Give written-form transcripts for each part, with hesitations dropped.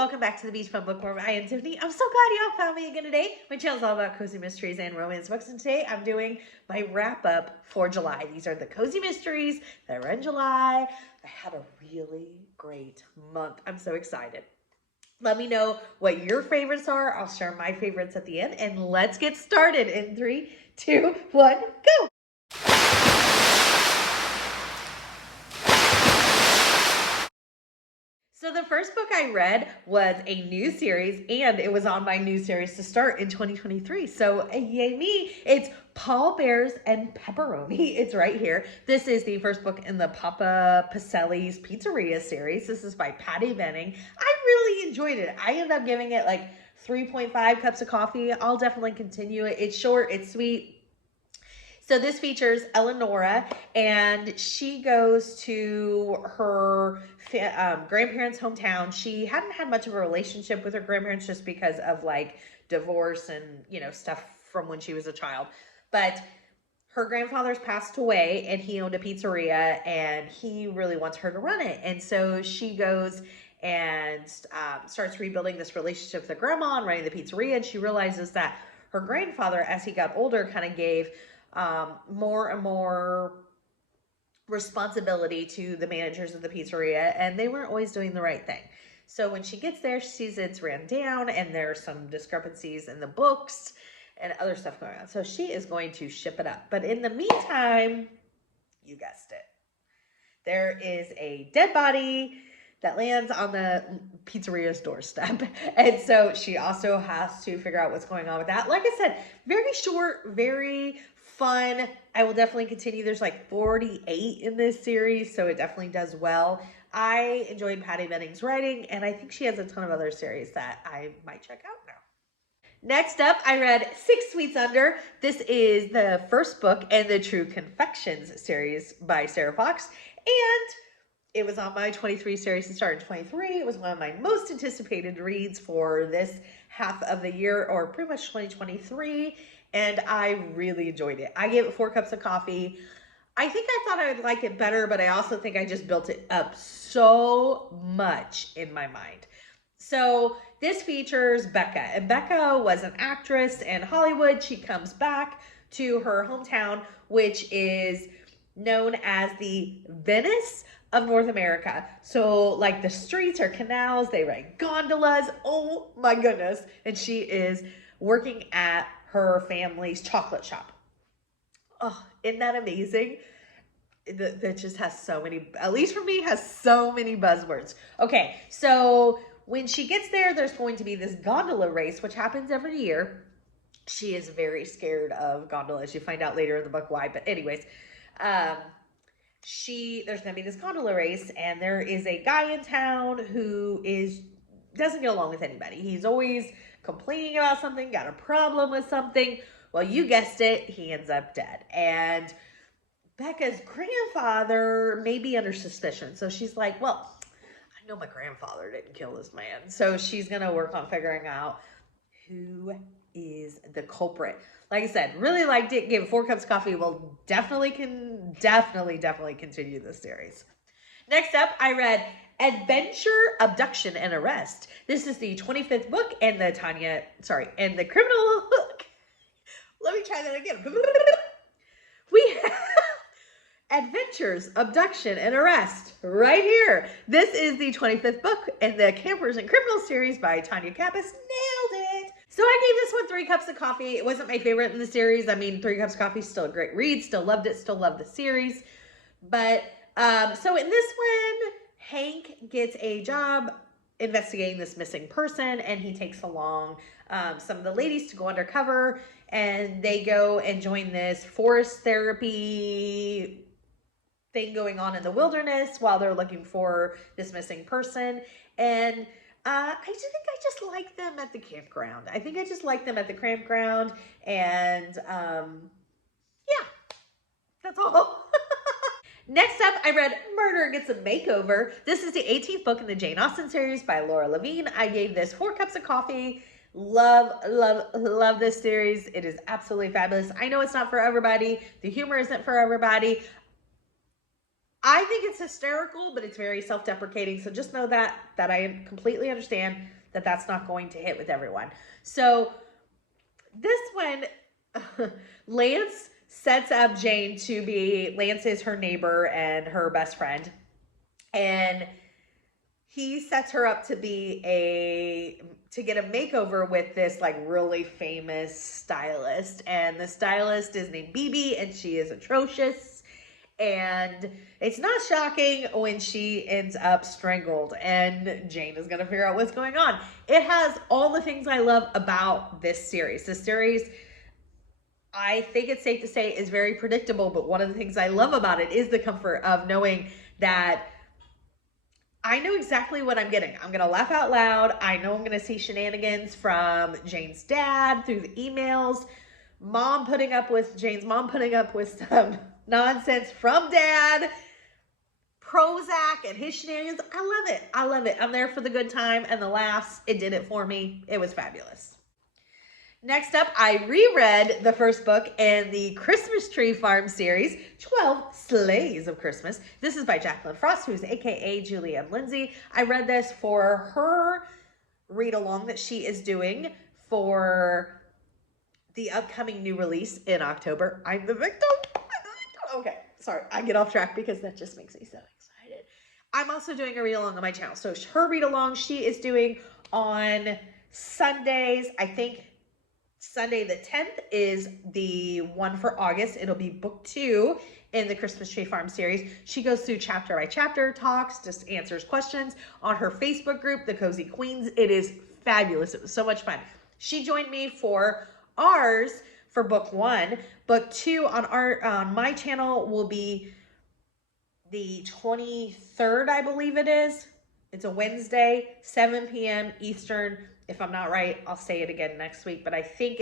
welcome back to the Beachfront Bookworm. I am Tiffany. I'm so glad y'all found me again today. My channel is all about cozy mysteries and romance books, and today I'm doing my wrap-up for July. These are the cozy mysteries that are in July. I had a really great month. I'm so excited. Let me know what your favorites are. I'll share my favorites at the end, and let's get started in 3, 2, 1, go! So the first book I read was a new series, and it was on my new series to start in 2023. So yay me. It's Paul Bears and Pepperoni. It's right here. This is the first book in the Papa Pacelli's Pizzeria series. This is by Patty Benning. I really enjoyed it. I ended up giving it like 3.5 cups of coffee. I'll definitely continue it. It's short, it's sweet. So this features Eleonora, and she goes to her grandparents' hometown. She hadn't had much of a relationship with her grandparents just because of like divorce and, you know, stuff from when she was a child. But her grandfather's passed away, and he owned a pizzeria, and he really wants her to run it. And so she goes and starts rebuilding this relationship with her grandma and running the pizzeria. And she realizes that her grandfather, as he got older, kind of gave more and more responsibility to the managers of the pizzeria, and they weren't always doing the right thing. So when she gets there, she sees it's ran down, and there's some discrepancies in the books and other stuff going on. So she is going to ship it up. But in the meantime, you guessed it, there is a dead body that lands on the pizzeria's doorstep. And so she also has to figure out what's going on with that. Like I said, very short, very fun. I will definitely continue. There's like 48 in this series, so it definitely does well. I enjoyed Patty Benning's writing, and I think she has a ton of other series that I might check out now. Next up, I read 6 Sweets Under. This is the first book in the True Confections series by Sarah Fox, and it was on my 23 series to start in 23. It was one of my most anticipated reads for this half of the year, or pretty much 2023, and I really enjoyed it. I gave it 4 cups of coffee. I think I thought I would like it better, but I also think I just built it up so much in my mind. So this features Becca, and Becca was an actress in Hollywood. She comes back to her hometown, which is known as the Venice of North America. So like the streets are canals, they ride gondolas. Oh my goodness. And she is working at her family's chocolate shop. Oh, isn't that amazing? That just has so many, at least for me, has so many buzzwords. Okay, so when she gets there, there's going to be this gondola race, which happens every year. She is very scared of gondolas. You find out later in the book why, but anyways, there's gonna be this gondola race, and there is a guy in town who doesn't get along with anybody. He's always complaining about something, got a problem with something. Well, you guessed it, he ends up dead. And Becca's grandfather may be under suspicion. So she's like, well, I know my grandfather didn't kill this man. So she's gonna work on figuring out who is the culprit. Like I said, really liked it, gave it 4 cups of coffee. We'll definitely continue this series. Next up, I read Adventure, Abduction, and Arrest. This is the 25th book in the criminal hook. Let me try that again. We have Adventures, Abduction, and Arrest right here. This is the 25th book in the Campers and Criminals series by Tanya Kappas. Nailed it. So I gave this one 3 cups of coffee. It wasn't my favorite in the series. I mean, 3 cups of coffee is still a great read. Still loved it. Still loved the series. But so in this one, Hank gets a job investigating this missing person, and he takes along some of the ladies to go undercover, and they go and join this forest therapy thing going on in the wilderness while they're looking for this missing person. And I think I just like them at the campground. I think I just like them at the campground, and yeah, that's all. Next up, I read Murder Gets a Makeover. This is the 18th book in the Jane Austen series by Laura Levine. I gave this 4 cups of coffee. Love, love, love this series. It is absolutely fabulous. I know it's not for everybody. The humor isn't for everybody. I think it's hysterical, but it's very self-deprecating. So just know that I completely understand that that's not going to hit with everyone. So this one, Lance sets up Jane to be, Lance is her neighbor and her best friend. And he sets her up to be to get a makeover with this like really famous stylist. And the stylist is named BB and she is atrocious. And it's not shocking when she ends up strangled and Jane is going to figure out what's going on. It has all the things I love about this series. This series, I think it's safe to say, is very predictable, but one of the things I love about it is the comfort of knowing that I know exactly what I'm getting. I'm going to laugh out loud. I know I'm going to see shenanigans from Jane's dad through the emails. Jane's mom putting up with some nonsense from dad. Prozac and his shenanigans. I love it. I love it. I'm there for the good time and the laughs. It did it for me. It was fabulous. Next up, I reread the first book in the Christmas Tree Farm series, 12 Sleighs of Christmas. This is by Jacqueline Frost, who's AKA Julianne Lindsay. I read this for her read-along that she is doing for the upcoming new release in October. I'm the victim. Okay, sorry, I get off track because that just makes me so excited. I'm also doing a read-along on my channel. So her read-along she is doing on Sundays. I think Sunday the 10th is the one for August. It'll be book 2 in the Christmas Tree Farm series. She goes through chapter by chapter, talks, just answers questions on her Facebook group, The Cozy Queens. It is fabulous. It was so much fun. She joined me for ours for book 1. Book 2 on my channel will be the 23rd, I believe it is. It's a Wednesday, 7 p.m. Eastern. If I'm not right, I'll say it again next week. But I think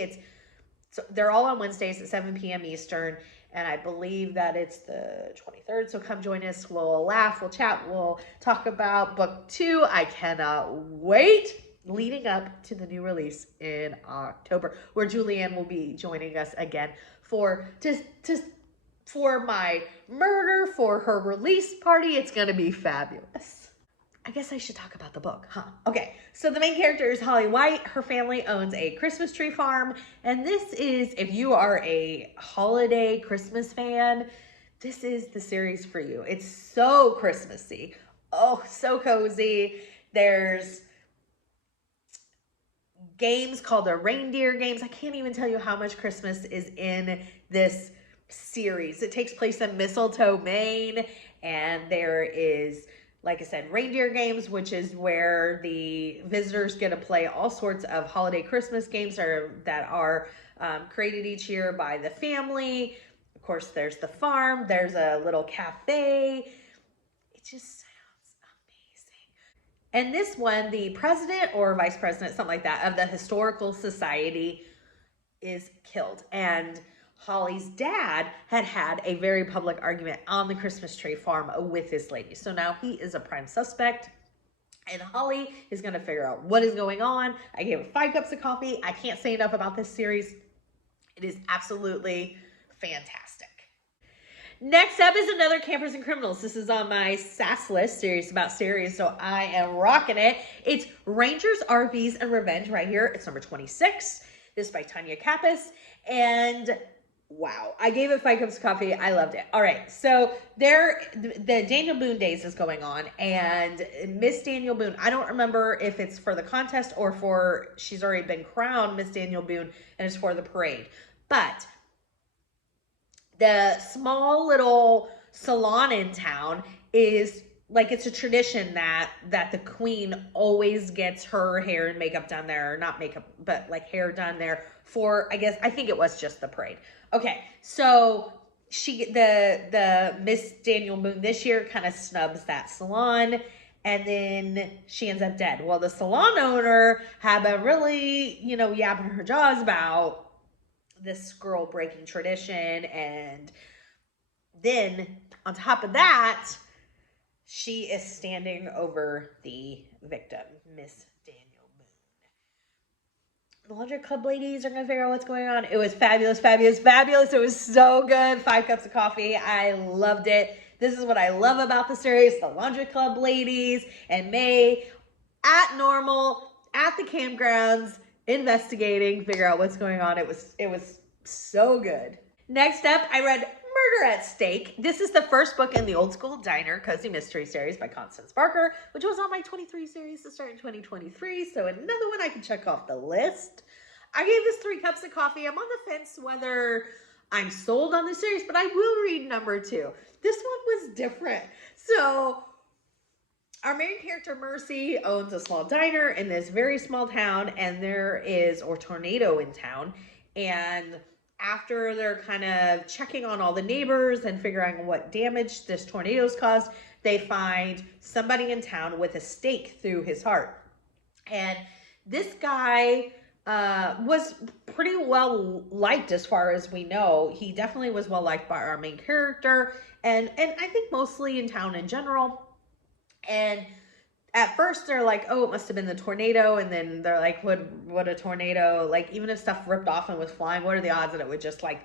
so they're all on Wednesdays at 7 p.m. Eastern. And I believe that it's the 23rd. So come join us. We'll laugh, we'll chat, we'll talk about book 2. I cannot wait. Leading up to the new release in October, where Julianne will be joining us again for my murder, for her release party. It's going to be fabulous. I guess I should talk about the book, huh? Okay, so the main character is Holly White. Her family owns a Christmas tree farm. And this is, if you are a holiday Christmas fan, this is the series for you. It's so Christmassy. Oh, so cozy. There's games called the reindeer games. I can't even tell you how much Christmas is in this series. It takes place in Mistletoe, Maine. And there is, like I said, reindeer games, which is where the visitors get to play all sorts of holiday Christmas games that are created each year by the family. Of course, there's the farm. There's a little cafe. It just sounds amazing. And this one, the president or vice president, something like that, of the Historical Society is killed. And Holly's dad had a very public argument on the Christmas tree farm with this lady. So now he is a prime suspect. And Holly is going to figure out what is going on. I gave it 5 cups of coffee. I can't say enough about this series. It is absolutely fantastic. Next up is another Campers and Criminals. This is on my SAS list, series about series, so I am rocking it. It's Rangers, RVs, and Revenge right here. It's number 26. This is by Tanya Kappas. And wow, I gave it 5 cups of coffee. I loved it. All right, so the Daniel Boone Days is going on, and Miss Daniel Boone, I don't remember if it's for the contest or for, she's already been crowned Miss Daniel Boone, and it's for the parade. But the small little salon in town is like, it's a tradition that the queen always gets her hair and makeup done there, or not makeup, but like hair done there for, I think it was just the parade. Okay, so the Miss Daniel Boone this year kind of snubs that salon, and then she ends up dead. Well, the salon owner had been really, yapping her jaws about this girl breaking tradition, and then on top of that, she is standing over the victim, Miss Daniel Boone. The Laundry Club ladies are going to figure out what's going on. It was fabulous, fabulous, fabulous. It was so good. 5 cups of coffee. I loved it. This is what I love about the series. The laundry club ladies and May at normal, at the campgrounds, investigating, figure out what's going on. It was so good. Next up, I read Murder at Stake. This is the first book in the Old School Diner Cozy Mystery series by Constance Barker, which was on my 23 series to start in 2023. So another one I can check off the list. I gave this 3 cups of coffee. I'm on the fence whether I'm sold on this series, but I will read number 2. This one was different. So our main character, Mercy, owns a small diner in this very small town, and there is a tornado in town. And after they're kind of checking on all the neighbors and figuring out what damage this tornado's caused, they find somebody in town with a stake through his heart. And this guy was pretty well liked as far as we know. He definitely was well liked by our main character, and I think mostly in town in general. And at first they're like, oh, it must have been the tornado. And then they're like, would a tornado, like even if stuff ripped off and was flying, what are the odds that it would just like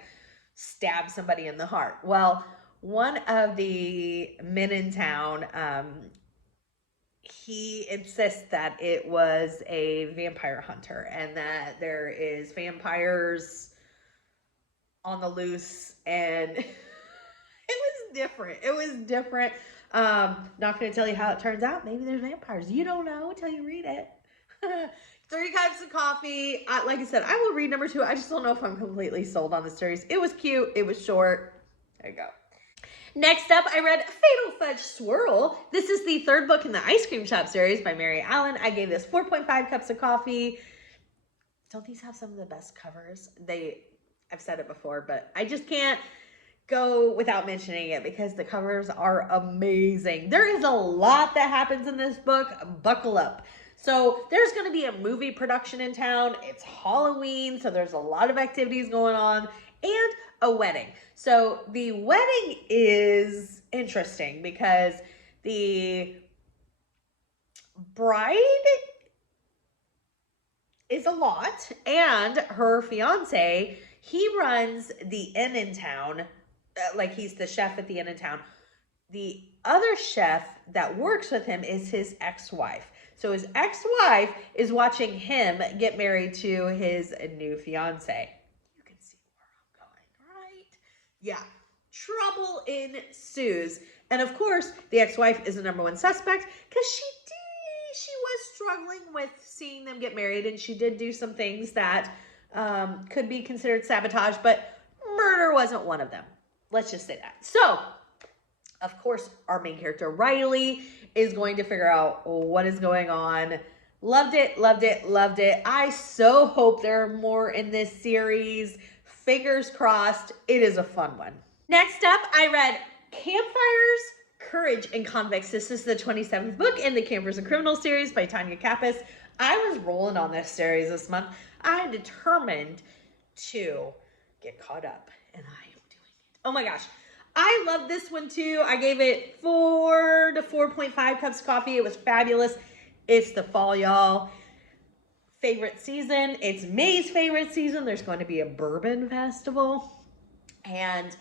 stab somebody in the heart? Well, one of the men in town, he insists that it was a vampire hunter and that there is vampires on the loose, and it was different. It was different. Not going to tell you how it turns out. Maybe there's vampires. You don't know until you read it. 3 cups of coffee. Like I said, I will read number 2. I just don't know if I'm completely sold on the series. It was cute. It was short. There you go. Next up, I read Fatal Fudge Swirl. This is the 3rd book in the Ice Cream Shop series by Mary Allen. I gave this 4.5 cups of coffee. Don't these have some of the best covers? I've said it before, but I just can't go without mentioning it because the covers are amazing. There is a lot that happens in this book. Buckle up. So there's going to be a movie production in town. It's Halloween, so there's a lot of activities going on, and a wedding. So the wedding is interesting because the bride is a lot, and her fiance, he runs the inn in town. Like he's the chef at the inn in town. The other chef that works with him is his ex-wife. So his ex-wife is watching him get married to his new fiance. You can see where I'm going, right? Yeah. Trouble ensues. And of course, the ex-wife is the #1 suspect because she was struggling with seeing them get married, and she did do some things that could be considered sabotage, but murder wasn't one of them. Let's just say that. So, of course, our main character, Riley, is going to figure out what is going on. Loved it, loved it, loved it. I so hope there are more in this series. Fingers crossed. It is a fun one. Next up, I read Campfires, Courage, and Convicts. This is the 27th book in the Campers and Criminals series by Tanya Kappas. I was rolling on this series this month. I determined to get caught up, and I am doing it. Oh my gosh. I love this one too. I gave it 4 to 4.5 cups of coffee. It was fabulous. It's the fall, y'all. Favorite season. It's May's favorite season. There's going to be a bourbon festival. And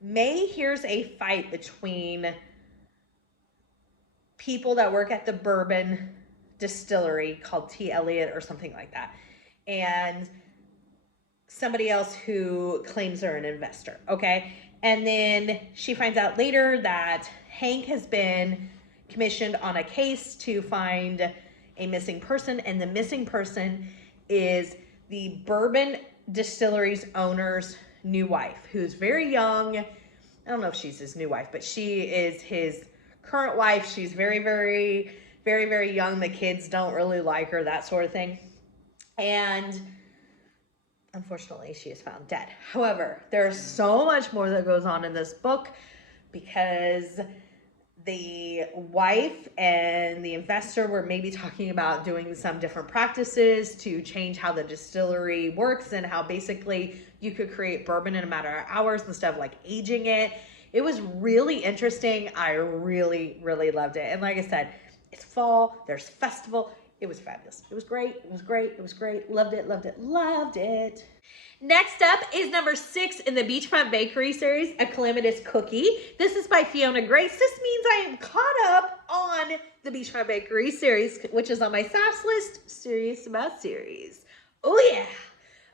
May hears a fight between people that work at the bourbon distillery called T. Elliott or something like that, and somebody else who claims they're an investor, okay? And then she finds out later that Hank has been commissioned on a case to find a missing person, and the missing person is the bourbon distillery's owner's new wife, who's very young. I don't know if she's his new wife, but she is his current wife. She's very, very, very, very young. The kids don't really like her, that sort of thing. And unfortunately, she is found dead. However, there's so much more that goes on in this book because the wife and the investor were maybe talking about doing some different practices to change how the distillery works and how basically you could create bourbon in a matter of hours instead of like aging it. It was really interesting. I really, really loved it. And like I said, it's fall, there's festival. It was fabulous. It was great. It was great. It was great. Loved it, loved it, loved it. Next up is number 6 in the Beachfront Bakery series, A Calamitous Cookie. This is by Fiona Grace. This means I am caught up on the Beachfront Bakery series, which is on my SAS list, Serious About Series. Oh yeah.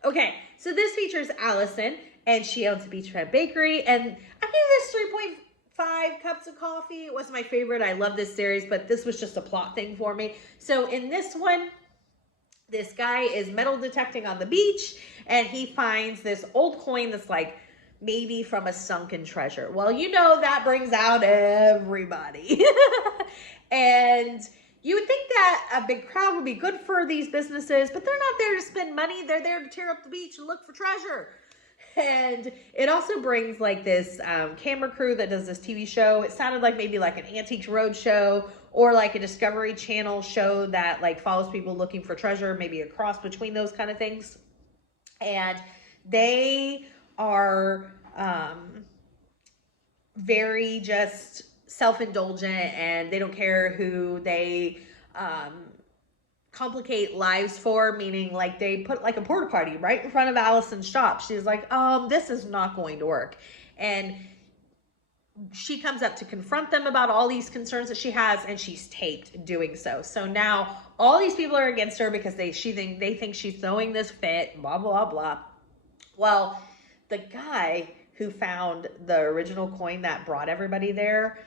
Okay, so this features Allison, and she owns the Beachfront Bakery, and I gave this 3.5 cups of coffee. It was my favorite. I love this series, but this was just a plot thing for me. So in this one, this guy is metal detecting on the beach, and he finds this old coin that's like maybe from a sunken treasure. Well, you know that brings out everybody. And you would think that a big crowd would be good for these businesses, but they're not there to spend money. They're there to tear up the beach and look for treasure. And it also brings like this camera crew that does this TV show. It sounded like maybe like an Antiques Roadshow or like a Discovery Channel show that like follows people looking for treasure, maybe a cross between those kind of things. And they are very just self-indulgent, and they don't care who they complicate lives for, meaning like they put like a porta potty right in front of Allison's shop. She's like, this is not going to work. And she comes up to confront them about all these concerns that she has, and she's taped doing so. So now all these people are against her because they think she's throwing this fit, blah, blah, blah. Well, the guy who found the original coin that brought everybody there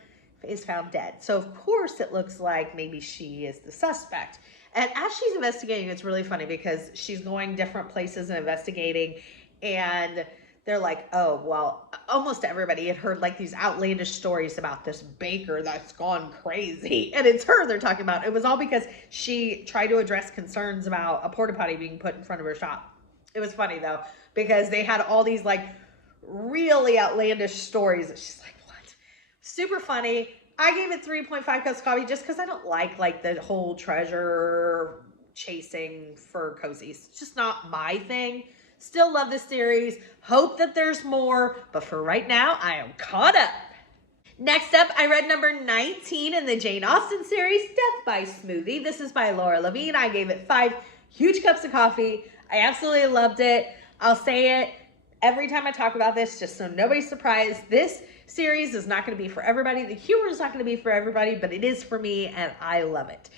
is found dead. So of course it looks like maybe she is the suspect. And as she's investigating, it's really funny because she's going different places and investigating, and they're like, oh, well, almost everybody had heard like these outlandish stories about this baker that's gone crazy. And it's her they're talking about. It was all because she tried to address concerns about a porta potty being put in front of her shop. It was funny though, because they had all these like really outlandish stories. She's like, what? Super funny. I gave it 3.5 cups of coffee just because I don't like the whole treasure chasing for cozies. It's just not my thing. Still love this series. Hope that there's more, but for right now, I am caught up. Next up, I read number 19 in the Jane Austen series, Death by Smoothie. This is by Laura Levine. I gave it 5 huge cups of coffee. I absolutely loved it. I'll say it every time I talk about this, just so nobody's surprised. This series is not going to be for everybody. The humor is not going to be for everybody, but it is for me, and I love it.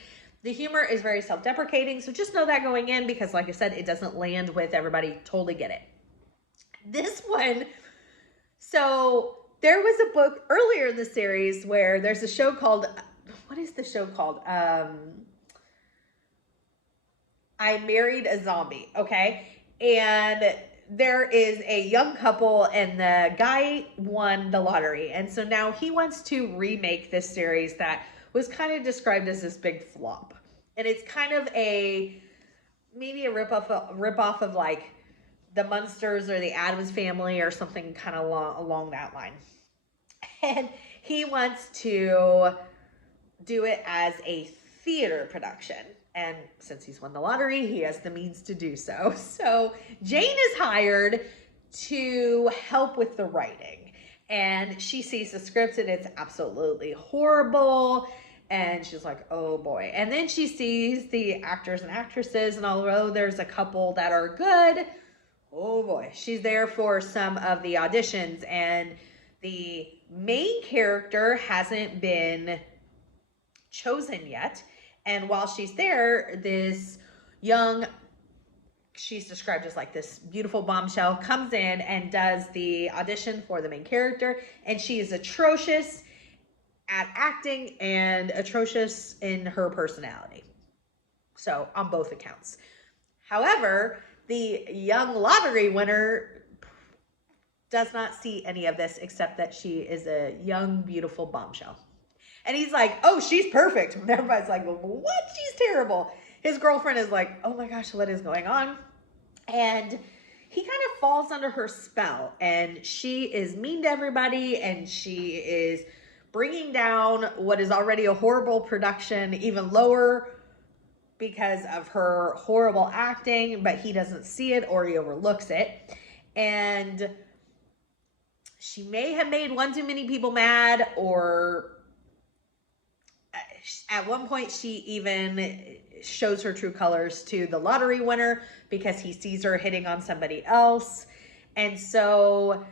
The humor is very self-deprecating, so just know that going in, because like I said, it doesn't land with everybody. Totally get it. This one, so there was a book earlier in the series where there's a show called, what is the show called? I Married a Zombie, okay? And there is a young couple, and the guy won the lottery. And so now he wants to remake this series that was kind of described as this big flop. And it's kind of maybe a rip-off of like the Munsters or the Addams Family or something kind of along that line. And he wants to do it as a theater production. And since he's won the lottery, he has the means to do so. So Jane is hired to help with the writing. And she sees the script, and it's absolutely horrible. And she's like, oh boy. And then she sees the actors and actresses, and although there's a couple that are good, oh boy, she's there for some of the auditions. And the main character hasn't been chosen yet. And while she's there, this young, she's described as like this beautiful bombshell, comes in and does the audition for the main character. And she is atrocious at acting and atrocious in her personality. So on both accounts. However, the young lottery winner does not see any of this except that she is a young, beautiful bombshell. And he's like, oh, she's perfect. And everybody's like, well, what? She's terrible. His girlfriend is like, oh my gosh, what is going on? And he kind of falls under her spell. And she is mean to everybody. And she is bringing down what is already a horrible production even lower because of her horrible acting. But he doesn't see it, or he overlooks it. And she may have made one too many people mad, or At one point, she even shows her true colors to the lottery winner because he sees her hitting on somebody else. And so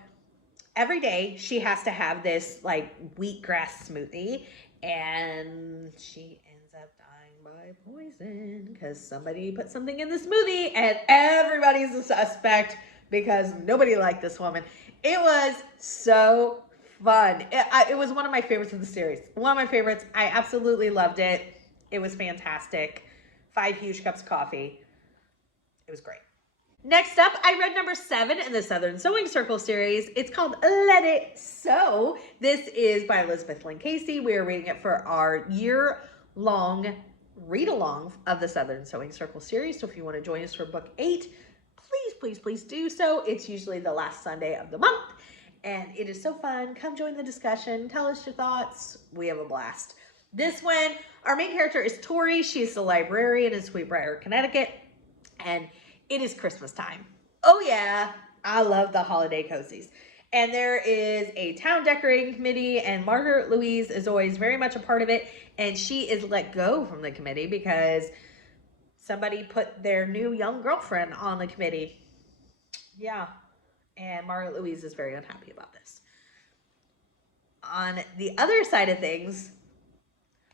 every day she has to have this like wheatgrass smoothie, and she ends up dying by poison because somebody put something in the smoothie, and everybody's a suspect because nobody liked this woman. It was so fun. It was one of my favorites of the series. One of my favorites. I absolutely loved it. It was fantastic. 5 huge cups of coffee. It was great. Next up, I read number 7 in the Southern Sewing Circle series. It's called Let It Sew. This is by Elizabeth Lynn Casey. We are reading it for our year-long read-along of the Southern Sewing Circle series. So if you want to join us for book 8, please do so. It's usually the last Sunday of the month, and it is so fun. Come join the discussion. Tell us your thoughts. We have a blast. This one, our main character is Tori. She's the librarian in Sweetbriar, Connecticut, and it is Christmas time. Oh yeah, I love the holiday cozies. And there is a town decorating committee, and Margaret Louise is always very much a part of it, and she is let go from the committee because somebody put their new young girlfriend on the committee. Yeah, and Margaret Louise is very unhappy about this. On the other side of things,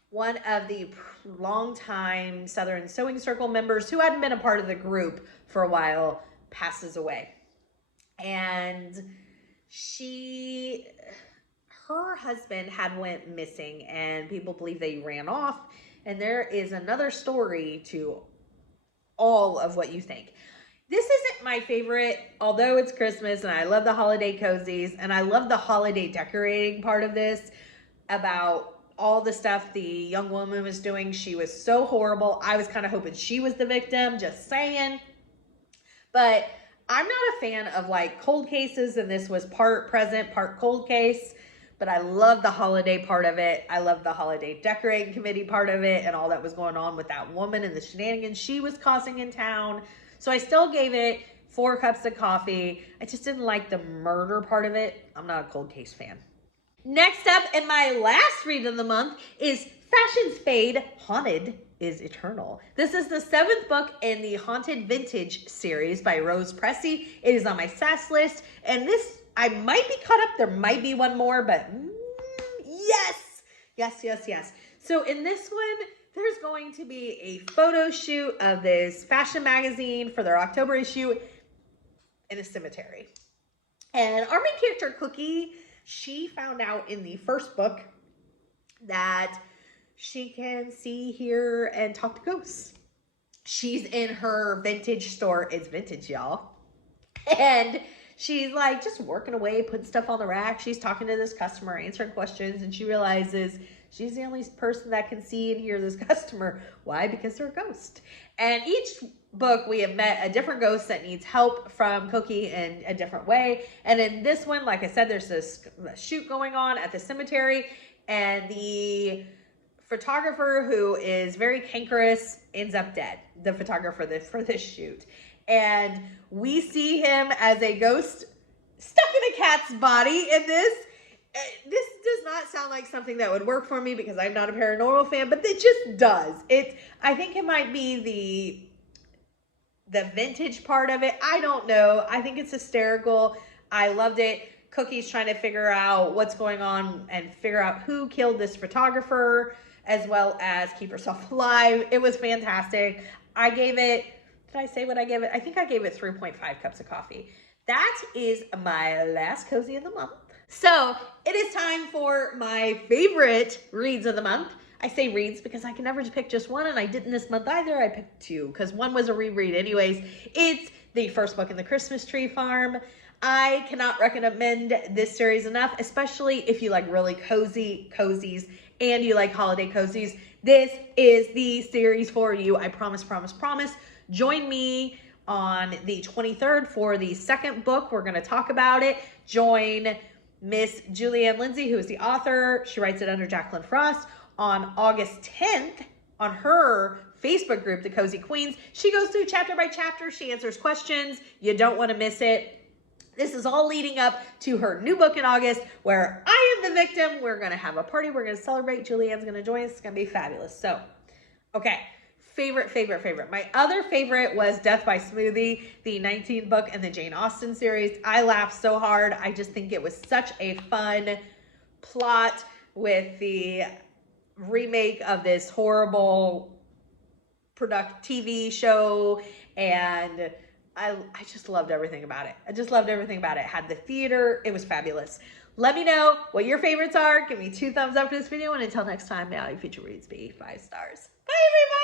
one of the longtime Southern Sewing Circle members who hadn't been a part of the group for a while passes away. And her husband had went missing, and people believe they ran off. And there is another story to all of what you think. This isn't my favorite, although it's Christmas and I love the holiday cozies and I love the holiday decorating part of this about all the stuff the young woman was doing. She was so horrible. I was kind of hoping she was the victim, just saying. But I'm not a fan of like cold cases, and this was part present, part cold case. But I love the holiday part of it. I love the holiday decorating committee part of it and all that was going on with that woman and the shenanigans she was causing in town. So I still gave it 4 cups of coffee. I just didn't like the murder part of it. I'm not a cold case fan. Next up, and my last read of the month, is Fashion's Fade, Haunted is Eternal. This is the 7th book in the Haunted Vintage series by Rose Pressey. It is on my SAS list, and this, I might be caught up. There might be one more, but yes. So in this one, there's going to be a photo shoot of this fashion magazine for their October issue in a cemetery. And our main character, Cookie, she found out in the first book that she can see, hear, and talk to ghosts. She's in her vintage store. It's vintage, y'all. And she's like just working away, putting stuff on the rack. She's talking to this customer, answering questions, and she realizes she's the only person that can see and hear this customer. Why? Because they're a ghost. And each book we have met a different ghost that needs help from Cookie in a different way. And in this one, like I said, there's this shoot going on at the cemetery, and the photographer, who is very cankerous, ends up dead. The photographer for this shoot. And we see him as a ghost stuck in a cat's body in this. This does not sound like something that would work for me because I'm not a paranormal fan, but it just does. I think it might be the vintage part of it. I don't know. I think it's hysterical. I loved it. Cookie's trying to figure out what's going on and figure out who killed this photographer, as well as keep herself alive. It was fantastic. I gave it, did I say what I gave it? I think I gave it 3.5 cups of coffee. That is my last cozy of the month. So it is time for my favorite reads of the month. I say reads because I can never pick just one, and I didn't this month either. I picked 2 because one was a reread anyways. It's the first book in the Christmas Tree Farm. I cannot recommend this series enough, especially if you like really cozy cozies and you like holiday cozies. This is the series for you. I promise. Join me on the 23rd for the second book. We're going to talk about it. Join Miss Julianne Lindsay, who is the author. She writes it under Jacqueline Frost. On August 10th, on her Facebook group, The Cozy Queens, she goes through chapter by chapter. She answers questions. You don't want to miss it. This is all leading up to her new book in August, where I am the victim. We're going to have a party. We're going to celebrate. Julianne's going to join us. It's going to be fabulous. So, okay. Favorite. My other favorite was Death by Smoothie, the 19 book in the Jane Austen series. I laughed so hard. I just think it was such a fun plot with the remake of this horrible TV show, and I just loved everything about it. I just loved everything about it. It had the theater. It was fabulous. Let me know what your favorites are. Give me 2 thumbs up for this video, and until next time, may all your future reads be 5 stars. Bye, everybody!